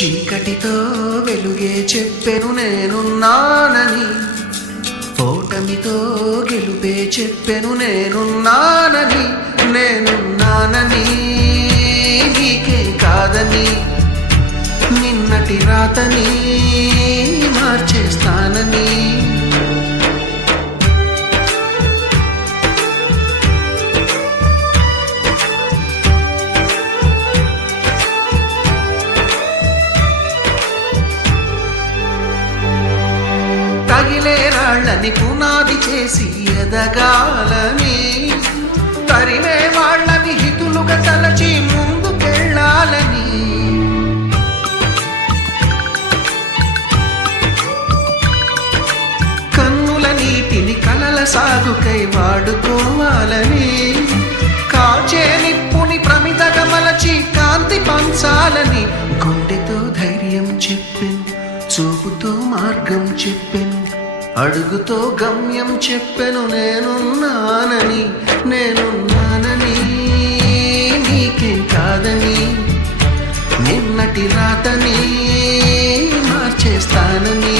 చీకటితో వెలుగే చెప్పెను నేనున్నానని, ఓటమితో గెలుపే చెప్పెను నేనున్నానని. నేనున్నానని నీకేం కాదని, నిన్నటి రాతని మార్చేస్తానని. తగిలే రాళ్ళని పునాది చేసి ఎదగాలని, తరిమే వాళ్ళని హితులుగా తలచి ముందుకెళ్ళాలని. కన్నుల నీటిని కలల సాగుకై వాడుకోవాలని, కాచే నిప్పుని ప్రమిదగా మలచి కాంతి పంచాలని. గుండెతో ధైర్యం చెప్పెను, చూపుతో మార్గం చెప్పెను, అడుగుతో గమ్యం చెప్పెను నేనున్నానని. నేనున్నానని నీకేం కాదని, నిన్నటి రాతని మార్చేస్తానని.